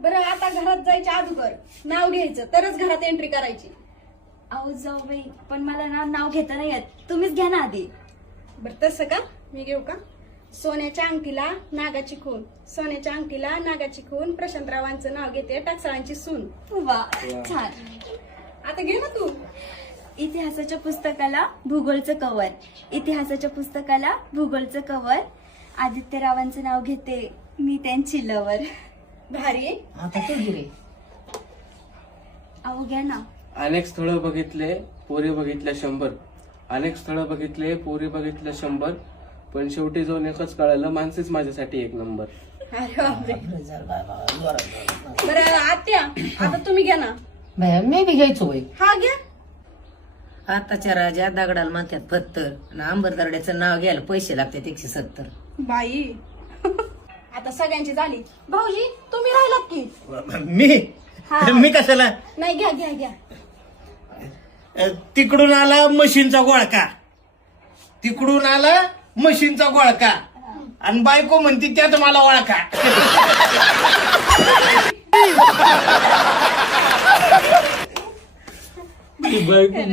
बरं आता घरात जायच्या अगोदर नाव घ्यायचं तरच घरात एंट्री करायची. अहो जाऊबाई, पण मला ना नाव घेता नाही येत, तुम्हीच घ्या ना आधी. बरं तसं का, मी घेऊ का? सोन्याच्या अंगठीला नागाची खून, सोन्याच्या अंगठीला नागाची खून, प्रशांतरावांचं नाव घेते टाकसाळांची सून. वा छान. आता घे ना तू. इतिहासाच्या पुस्तकाला भूगोलचं कवर, इतिहासाच्या पुस्तकाला भूगोलचं कवर, आदित्यरावांचं नाव घेते मी त्यांची लवर. भारी. आता तू गिरे. अहो घ्या ना. अनेक स्थळं बघितले, पोरी बघितल्या 100. अनेक स्थळं बघितले, पोरी बघितल्या 100. पण शेवटी जाऊन एकच कळालं, माणसेच माझ्यासाठी एक नंबर. अरे बापरे. बरं आत्या, आता तुम्ही घ्या ना. बाया मी बी घ्यायचो बाई. हा घ्या. आताच्या राजा दगडाला म्हणतात 72 आणि आंबरदरड्याचं नाव घ्यायला पैसे लागतात 170. बाई. आता सगळ्यांची झाली. भाऊजी तुम्ही राहिलात की? मी मी कशाला? नाही घ्या घ्या घ्या. तिकडून आला मशीनचा गोळका, तिकडून आला मशीनचा गोळका आणि बायको म्हणते त्यात मला ओळखा. बायको